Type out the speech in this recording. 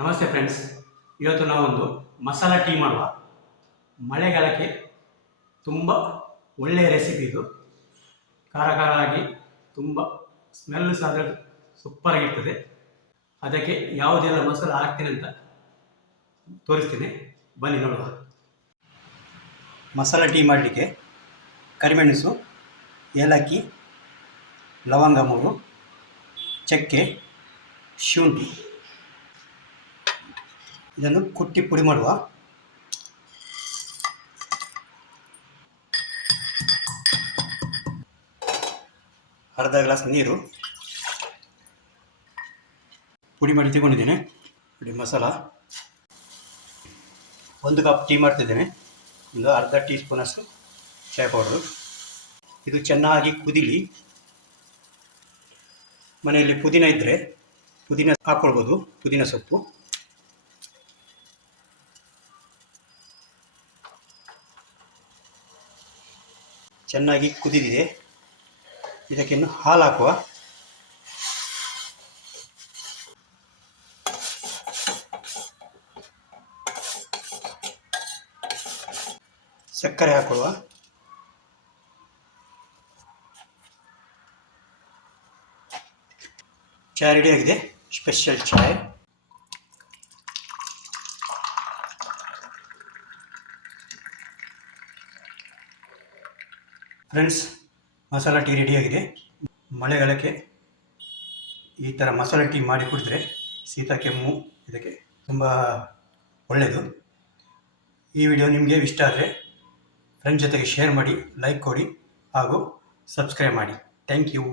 ನಮಸ್ತೆ ಫ್ರೆಂಡ್ಸ್, ಇವತ್ತು ನಾವೊಂದು ಮಸಾಲ ಟೀ ಮಾಡುವ. ಮಳೆಗಾಲಕ್ಕೆ ತುಂಬ ಒಳ್ಳೆಯ ರೆಸಿಪಿ ಇದು. ಖಾರ ಖಾರ ಆಗಿ ತುಂಬ ಸ್ಮೆಲ್ ಸಹ ಸೂಪರ್ ಆಗಿರ್ತದೆ. ಅದಕ್ಕೆ ಯಾವುದೆಲ್ಲ ಮಸಾಲ ಹಾಕ್ತೀನಿ ಅಂತ ತೋರಿಸ್ತೀನಿ, ಬನ್ನಿ ನೋಡುವ. ಮಸಾಲ ಟೀ ಮಾಡಲಿಕ್ಕೆ ಕರಿಮೆಣಸು, ಏಲಕ್ಕಿ, ಲವಂಗ 3, ಚಕ್ಕೆ, ಶುಂಠಿ ಇದನ್ನು ಕುಟ್ಟಿ ಪುಡಿ ಮಾಡುವ. ಅರ್ಧ ಗ್ಲಾಸ್ ನೀರು ಪುಡಿ ಮಾಡಿ ತಗೊಂಡಿದ್ದೇನೆ. ನೋಡಿ ಮಸಾಲ 1 ಕಪ್ ಟೀ ಮಾಡ್ತಿದ್ದೇನೆ. ಒಂದು ಅರ್ಧ ಟೀ ಸ್ಪೂನಷ್ಟು ಚಾಯ್ ಪೌಡರು. ಇದು ಚೆನ್ನಾಗಿ ಕುದಿಲಿ. ಮನೆಯಲ್ಲಿ ಪುದೀನ ಇದ್ದರೆ ಪುದೀನ ಹಾಕ್ಕೊಳ್ಬೋದು, ಪುದೀನ ಸೊಪ್ಪು. ಚೆನ್ನಾಗಿ ಕುದಿದಿದೆ. ಇದಕ್ಕೆ ಹಾಲು ಹಾಕುವ. ಸಕ್ಕರೆ ಹಾಕೊಳ್ಳುವ. ಚಾಯ್ ರೆಡಿಯಾಗಿದೆ, ಸ್ಪೆಷಲ್ ಚಾಯ್. ಫ್ರೆಂಡ್ಸ್, ಮಸಾಲ ಟೀ ರೆಡಿಯಾಗಿದೆ. ಮಳೆಗಾಲಕ್ಕೆ ಈ ಥರ ಮಸಾಲ ಟೀ ಮಾಡಿ ಕುಡಿದ್ರೆ ಶೀತ ಕೆಮ್ಮು ಇದಕ್ಕೆ ತುಂಬ ಒಳ್ಳೆಯದು. ಈ ವಿಡಿಯೋ ನಿಮಗೆ ಇಷ್ಟ ಆದರೆ ಫ್ರೆಂಡ್ಸ್ ಜೊತೆಗೆ ಶೇರ್ ಮಾಡಿ, ಲೈಕ್ ಕೊಡಿ ಹಾಗೂ ಸಬ್ಸ್ಕ್ರೈಬ್ ಮಾಡಿ. Thank you.